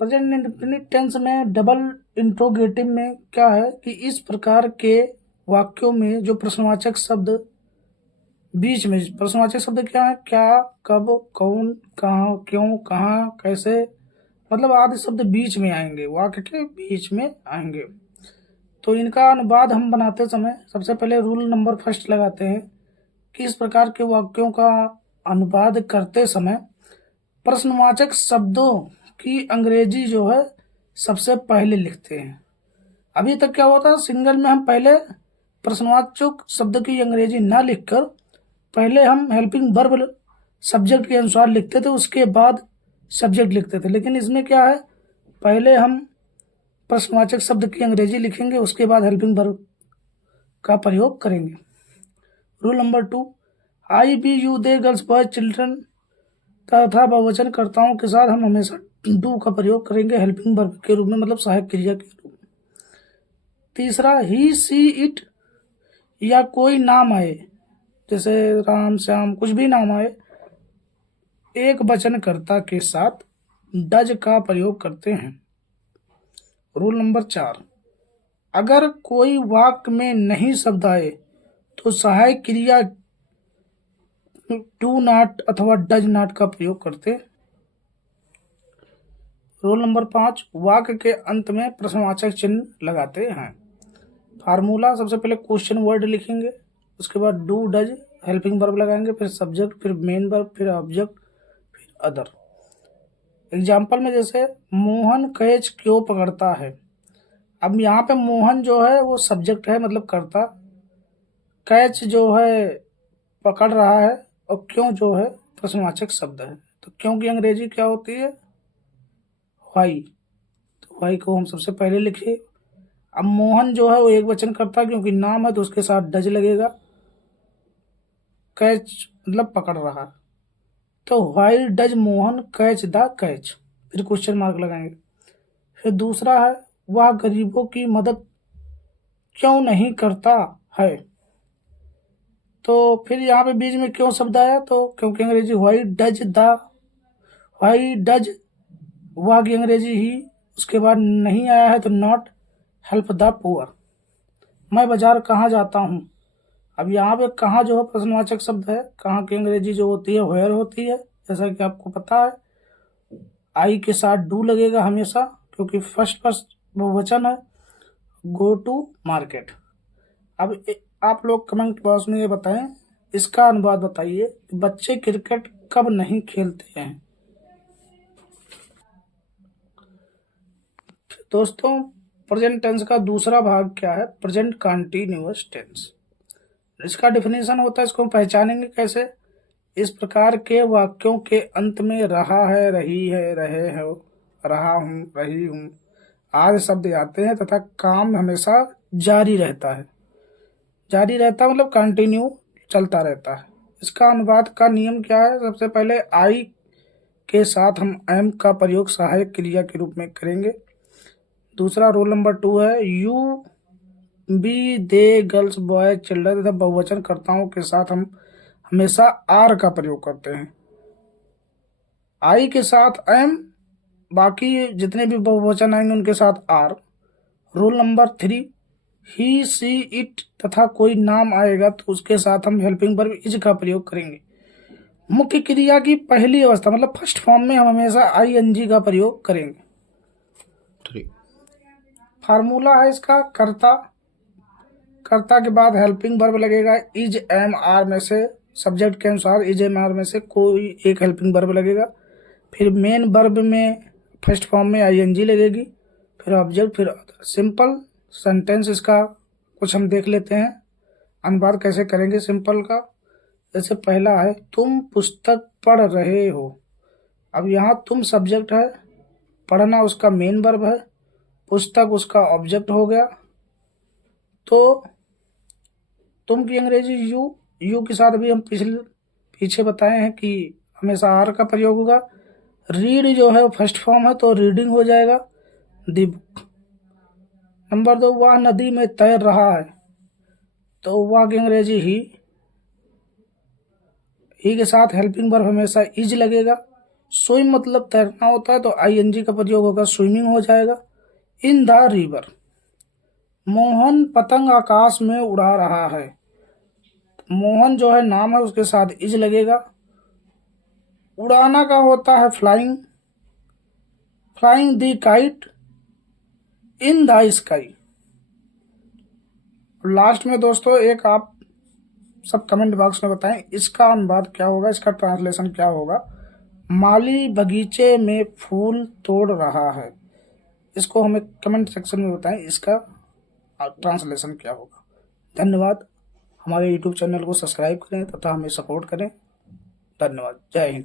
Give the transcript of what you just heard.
Present indefinite tense में double interrogative में क्या है कि इस प्रकार के वाक्यों में जो प्रश्नवाचक शब्द बीच में, प्रश्नवाचक शब्द क्या है, क्या, कब, कौन, कहाँ, क्यों, कहाँ, कैसे, मतलब आदि शब्द बीच में आएंगे, वाक्य के बीच में आएंगे। तो इनका अनुवाद हम बनाते समय सबसे पहले रूल नंबर फर्स्ट लगाते हैं कि इस प्रकार के वाक्यों का अनुवाद करते समय प्रश्नवाचक शब्दों की अंग्रेजी जो है सबसे पहले लिखते हैं। अभी तक क्या होता है, सिंगल में हम पहले प्रश्नवाचक शब्द की अंग्रेजी ना लिखकर पहले हम हेल्पिंग वर्ब सब्जेक्ट के अनुसार लिखते थे, उसके बाद सब्जेक्ट लिखते थे। लेकिन इसमें क्या है, पहले हम प्रश्नवाचक शब्द की अंग्रेजी लिखेंगे, उसके बाद हेल्पिंग वर्ब का प्रयोग करेंगे। Rule number 2, I, we, you, they, girls, boys, children तथा बहुवचन कर्ताओं के साथ हम हमेशा डू का प्रयोग करेंगे हेल्पिंग वर्ब के रूप में, मतलब सहायक क्रिया के रूप में। तीसरा, ही, सी, इट या कोई नाम आए, जैसे राम, श्याम, कुछ भी नाम आए, एक वचनकर्ता के साथ डज का प्रयोग करते हैं। रूल नंबर 4, अगर कोई वाक्य में नहीं शब्द आए तो सहायक क्रिया डू नॉट अथवा डज नॉट का प्रयोग करते हैं। रूल नंबर 5, वाक्य के अंत में प्रश्नवाचक चिन्ह लगाते हैं। फार्मूला, सबसे पहले क्वेश्चन वर्ड लिखेंगे, उसके बाद डू, डज, हेल्पिंग वर्ब लगाएंगे, फिर सब्जेक्ट, फिर मेन वर्ब, फिर ऑब्जेक्ट, फिर अदर। एग्जाम्पल में जैसे मोहन कैच क्यों पकड़ता है, अब यहाँ पे मोहन जो है वो सब्जेक्ट है, मतलब कर्ता, कैच जो है पकड़ रहा है, और क्यों जो है प्रश्नवाचक शब्द है। तो क्यों की अंग्रेजी क्या होती है, व्हाई। तो व्हाई को हम सबसे पहले लिखे। अब मोहन जो है वो एक वचन करता, क्योंकि नाम है तो उसके साथ डज लगेगा, कैच मतलब पकड़ रहा, तो why does Mohan catch the catch, फिर क्वेश्चन मार्क लगाएंगे। फिर दूसरा है, वह गरीबों की मदद क्यों नहीं करता है, तो फिर यहाँ पे बीच में क्यों शब्द आया, तो क्योंकि अंग्रेजी व्हाई डज, वह की अंग्रेजी ही, उसके बाद नहीं आया है तो नॉट हेल्प द पुअर। मैं बाजार कहाँ जाता हूँ, अब यहाँ पे कहाँ जो है प्रश्नवाचक शब्द है, कहाँ की अंग्रेजी जो होती है वेयर होती है, जैसा कि आपको पता है। आई के साथ डू लगेगा हमेशा, क्योंकि फर्स्ट फर्स्ट बहुवचन है। Go to market. अब आप लोग कमेंट बॉक्स में ये बताएं, इसका अनुवाद बताइए कि बच्चे क्रिकेट कब नहीं खेलते हैं। दोस्तों, प्रेजेंट टेंस का दूसरा भाग क्या है, प्रेजेंट कंटीन्यूअस टेंस। इसका डेफिनेशन होता है, इसको हम पहचानेंगे कैसे, इस प्रकार के वाक्यों के अंत में रहा है, रही है, रहे हो, रहा हूं, रही हूं आदि शब्द आते हैं तथा काम हमेशा जारी रहता है। जारी रहता है मतलब कंटिन्यू चलता रहता है। इसका अनुवाद का नियम क्या है, सबसे पहले आई के साथ हम एम का प्रयोग सहायक क्रिया के रूप में करेंगे। दूसरा रूल नंबर 2 है, you, we, they, girls, boy, children तथा बहुवचन कर्ताओं के साथ हम हमेशा आर का प्रयोग करते हैं। आई के साथ एम, बाकी जितने भी बहुवचन आएंगे उनके साथ are. Rule number 3, he, she, it तथा कोई नाम आएगा तो उसके साथ हम हेल्पिंग वर्ब इज का प्रयोग करेंगे। मुख्य क्रिया की पहली अवस्था मतलब फर्स्ट फॉर्म में हम हमेशा आईएनजी का प्रयोग करेंगे। फार्मूला है इसका, कर्ता, कर्ता के बाद हेल्पिंग वर्ब लगेगा, इज, एम, आर में से सब्जेक्ट के अनुसार इज, एम, आर में से कोई एक हेल्पिंग वर्ब लगेगा, फिर मेन वर्ब में फर्स्ट फॉर्म में आईएनजी लगेगी, फिर ऑब्जेक्ट, फिर अदर। सिंपल सेंटेंस इसका कुछ हम देख लेते हैं, अनुवाद कैसे करेंगे सिंपल का। जैसे पहला है, तुम पुस्तक पढ़ रहे हो। अब यहाँ तुम सब्जेक्ट है, पढ़ना उसका मेन वर्ब है, पुस्तक उसका ऑब्जेक्ट हो गया। तो तुम की अंग्रेजी यू, यू के साथ अभी हम पीछे बताए हैं कि हमेशा आर का प्रयोग होगा। रीड जो है फर्स्ट फॉर्म है तो रीडिंग हो जाएगा, दी बुक। नंबर 2, वह नदी में तैर रहा है, तो वह की अंग्रेजी ही के साथ हेल्पिंग वर्ब हमेशा इज लगेगा। स्विम मतलब तैरना होता है, तो आईएनजी का प्रयोग होगा, स्विमिंग हो जाएगा। इन द रिवर, मोहन पतंग आकाश में उड़ा रहा है। मोहन जो है नाम है, उसके साथ इज लगेगा। उड़ाना का होता है flying, flying the kite in the sky. Last में दोस्तों एक आप सब कमेंट बॉक्स में बताएं इसका अनुवाद क्या होगा, इसका ट्रांसलेशन क्या होगा। माली बगीचे में फूल तोड़ रहा है, इसको हमें कमेंट सेक्शन में बताएं इसका ट्रांसलेशन क्या होगा। धन्यवाद। हमारे यूट्यूब चैनल को सब्सक्राइब करें तथा हमें सपोर्ट करें। धन्यवाद। जय हिंद।